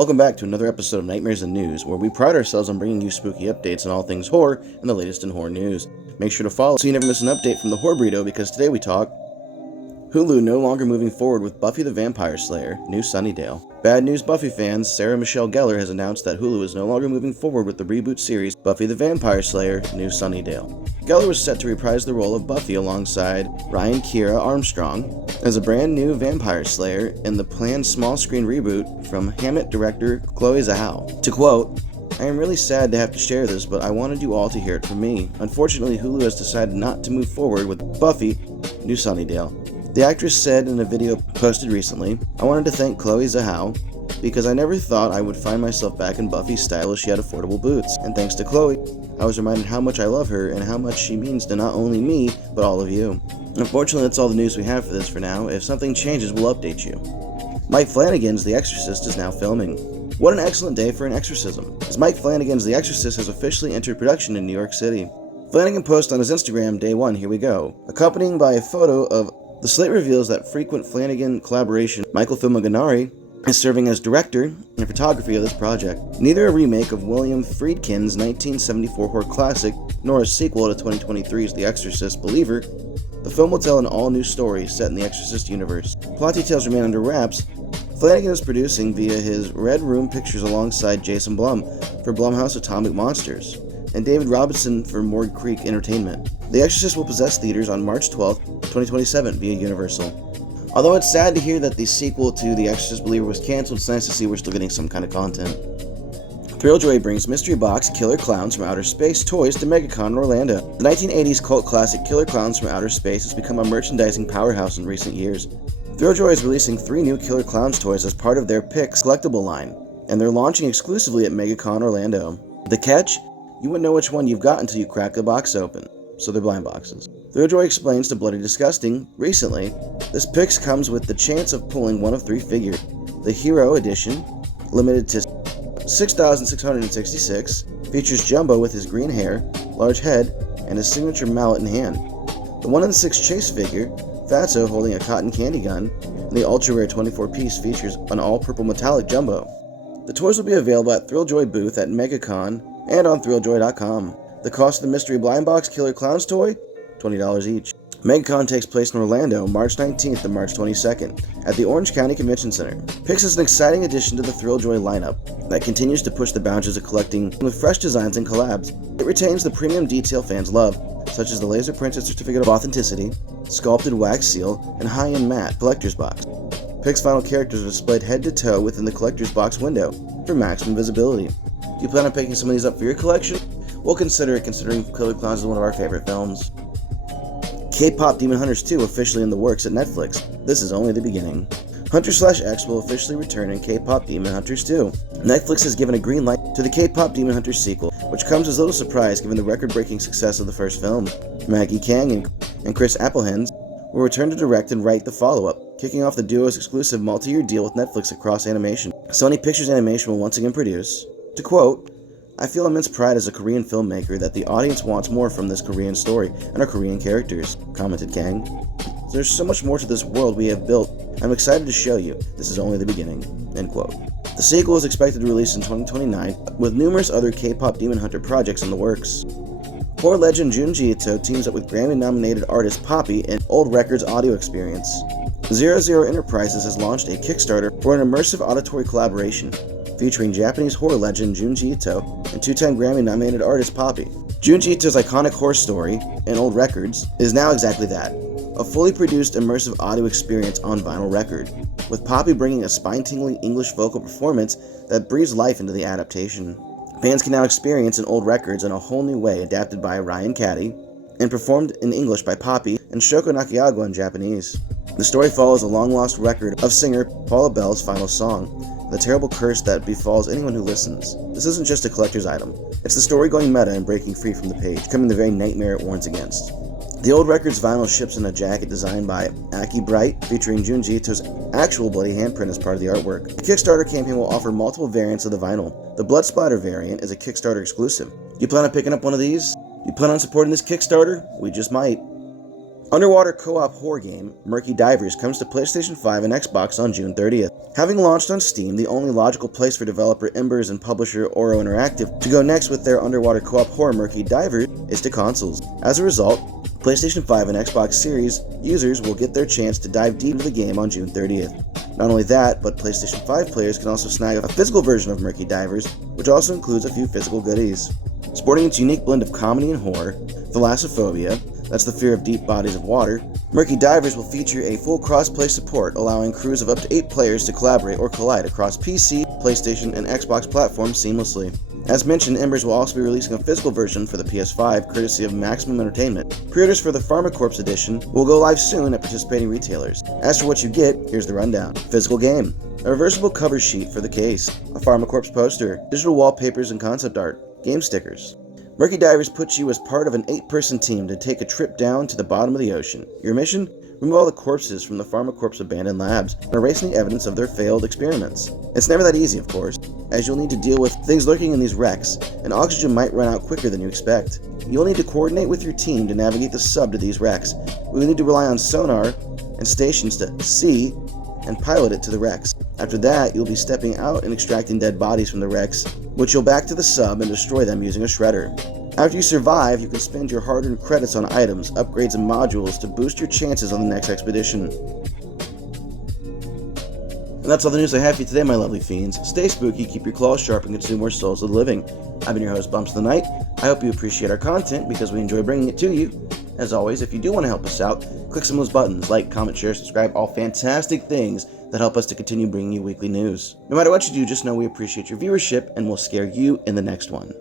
Welcome back to another episode of Nightmares and News, where we pride ourselves on bringing you spooky updates on all things horror and the latest in horror news. Make sure to follow so you never miss an update from the Horror Burrito, because today we talk Hulu no longer moving forward with Buffy the Vampire Slayer, New Sunnydale. Bad news, Buffy fans. Sarah Michelle Gellar has announced that Hulu is no longer moving forward with the reboot series Buffy the Vampire Slayer, New Sunnydale. Gellar was set to reprise the role of Buffy alongside Ryan Kiera Armstrong as a brand new vampire slayer in the planned small screen reboot from Hammett director Chloe Zhao. To quote, "I am really sad to have to share this, but I wanted you all to hear it from me. Unfortunately, Hulu has decided not to move forward with Buffy, New Sunnydale." The actress said in a video posted recently, "I wanted to thank Chloe Zhao because I never thought I would find myself back in Buffy's style she had affordable boots. And thanks to Chloe, I was reminded how much I love her and how much she means to not only me, but all of you." Unfortunately, that's all the news we have for this for now. If something changes, we'll update you. Mike Flanagan's The Exorcist is now filming. What an excellent day for an exorcism, as Mike Flanagan's The Exorcist has officially entered production in New York City. Flanagan posted on his Instagram, "Day 1, here we go," accompanying by a photo of the slate reveals that frequent Flanagan collaboration Michael Filmaganari is serving as director and photography of this project. Neither a remake of William Friedkin's 1974 horror classic, nor a sequel to 2023's The Exorcist Believer, the film will tell an all-new story set in the Exorcist universe. Plot details remain under wraps. Flanagan is producing via his Red Room Pictures alongside Jason Blum for Blumhouse Atomic Monsters, and David Robinson for Morgue Creek Entertainment. The Exorcist will possess theaters on March 12, 2027 via Universal. Although it's sad to hear that the sequel to The Exorcist Believer was canceled, it's nice to see we're still getting some kind of content. Thrilljoy brings mystery box Killer Clowns from Outer Space toys to MegaCon in Orlando. The 1980s cult classic Killer Clowns from Outer Space has become a merchandising powerhouse in recent years. Thrilljoy is releasing 3 new Killer Clowns toys as part of their Pix collectible line, and they're launching exclusively at MegaCon Orlando. The catch? You wouldn't know which one you've got until you crack the box open, so they're blind boxes. Thrilljoy explains to Bloody Disgusting, recently, this Pix comes with the chance of pulling one of 3 figures. The Hero Edition, limited to 6,666, features Jumbo with his green hair, large head, and his signature mallet in hand. The 1 in 6 Chase figure, Fatso holding a cotton candy gun, and the ultra-rare 24-piece features an all-purple metallic Jumbo. The toys will be available at Thrilljoy booth at MegaCon and on Thrilljoy.com. The cost of the mystery blind box Killer Clowns toy? $20 each. MegaCon takes place in Orlando, March 19th to March 22nd, at the Orange County Convention Center. Pix is an exciting addition to the Thrilljoy lineup that continues to push the boundaries of collecting with fresh designs and collabs. It retains the premium detail fans love, such as the laser printed certificate of authenticity, sculpted wax seal, and high-end matte collector's box. Pix vinyl characters are displayed head to toe within the collector's box window for maximum visibility. Do you plan on picking some of these up for your collection? We'll consider it, considering Killer Clowns is one of our favorite films. K-Pop Demon Hunters 2 officially in the works at Netflix. This is only the beginning. Hunter/X will officially return in K-Pop Demon Hunters 2. Netflix has given a green light to the K-Pop Demon Hunters sequel, which comes as little surprise given the record-breaking success of the first film. Maggie Kang and Chris Applehans will return to direct and write the follow-up, kicking off the duo's exclusive multi-year deal with Netflix across animation. Sony Pictures Animation will once again produce. To quote, "I feel immense pride as a Korean filmmaker that the audience wants more from this Korean story and our Korean characters," commented Kang. "There's so much more to this world we have built. I'm excited to show you. This is only the beginning." End quote. The sequel is expected to release in 2029, with numerous other K-pop Demon Hunter projects in the works. Horror legend Junji Ito teams up with Grammy-nominated artist Poppy in Old Records audio experience. 00 Enterprises has launched a Kickstarter for an immersive auditory collaboration featuring Japanese horror legend Junji Ito and 2-time Grammy-nominated artist Poppy. Junji Ito's iconic horror story, in Old Records, is now exactly that, a fully produced immersive audio experience on vinyl record, with Poppy bringing a spine-tingling English vocal performance that breathes life into the adaptation. Fans can now experience an Old Records in a whole new way, adapted by Ryan Caddy, and performed in English by Poppy and Shoko Nakayagwa in Japanese. The story follows a long-lost record of singer Paula Bell's final song, the terrible curse that befalls anyone who listens. This isn't just a collector's item. It's the story going meta and breaking free from the page, becoming the very nightmare it warns against. The Old Records vinyl ships in a jacket designed by Aki Bright, featuring Junji Ito's actual bloody handprint as part of the artwork. The Kickstarter campaign will offer multiple variants of the vinyl. The Blood Splatter variant is a Kickstarter exclusive. You plan on picking up one of these? You plan on supporting this Kickstarter? We just might. Underwater co-op horror game Murky Divers comes to PlayStation 5 and Xbox on June 30th. Having launched on Steam, the only logical place for developer Embers and publisher Oro Interactive to go next with their underwater co-op horror Murky Divers is to consoles. As a result, PlayStation 5 and Xbox Series users will get their chance to dive deep into the game on June 30th. Not only that, but PlayStation 5 players can also snag a physical version of Murky Divers, which also includes a few physical goodies. Sporting its unique blend of comedy and horror, thalassophobia, that's the fear of deep bodies of water, Murky Divers will feature a full cross-play support, allowing crews of up to 8 players to collaborate or collide across PC, PlayStation, and Xbox platforms seamlessly. As mentioned, Embers will also be releasing a physical version for the PS5, courtesy of Maximum Entertainment. Pre-orders for the PharmaCorps edition will go live soon at participating retailers. As for what you get, here's the rundown. Physical game. A reversible cover sheet for the case. A PharmaCorps poster. Digital wallpapers and concept art. Game stickers. Murky Divers puts you as part of an 8-person team to take a trip down to the bottom of the ocean. Your mission? Remove all the corpses from the PharmaCorps abandoned labs and erase any evidence of their failed experiments. It's never that easy, of course, as you'll need to deal with things lurking in these wrecks, and oxygen might run out quicker than you expect. You'll need to coordinate with your team to navigate the sub to these wrecks. We will need to rely on sonar and stations to see and pilot it to the wrecks. After that, you'll be stepping out and extracting dead bodies from the wrecks, which you'll back to the sub and destroy them using a shredder. After you survive, you can spend your hard-earned credits on items, upgrades, and modules to boost your chances on the next expedition. And that's all the news I have for you today, my lovely fiends. Stay spooky, keep your claws sharp, and consume more souls of the living. I've been your host, Bumps of the Night. I hope you appreciate our content because we enjoy bringing it to you. As always, if you do want to help us out, click some of those buttons, like, comment, share, subscribe, all fantastic things that help us to continue bringing you weekly news. No matter what you do, just know we appreciate your viewership, and we'll scare you in the next one.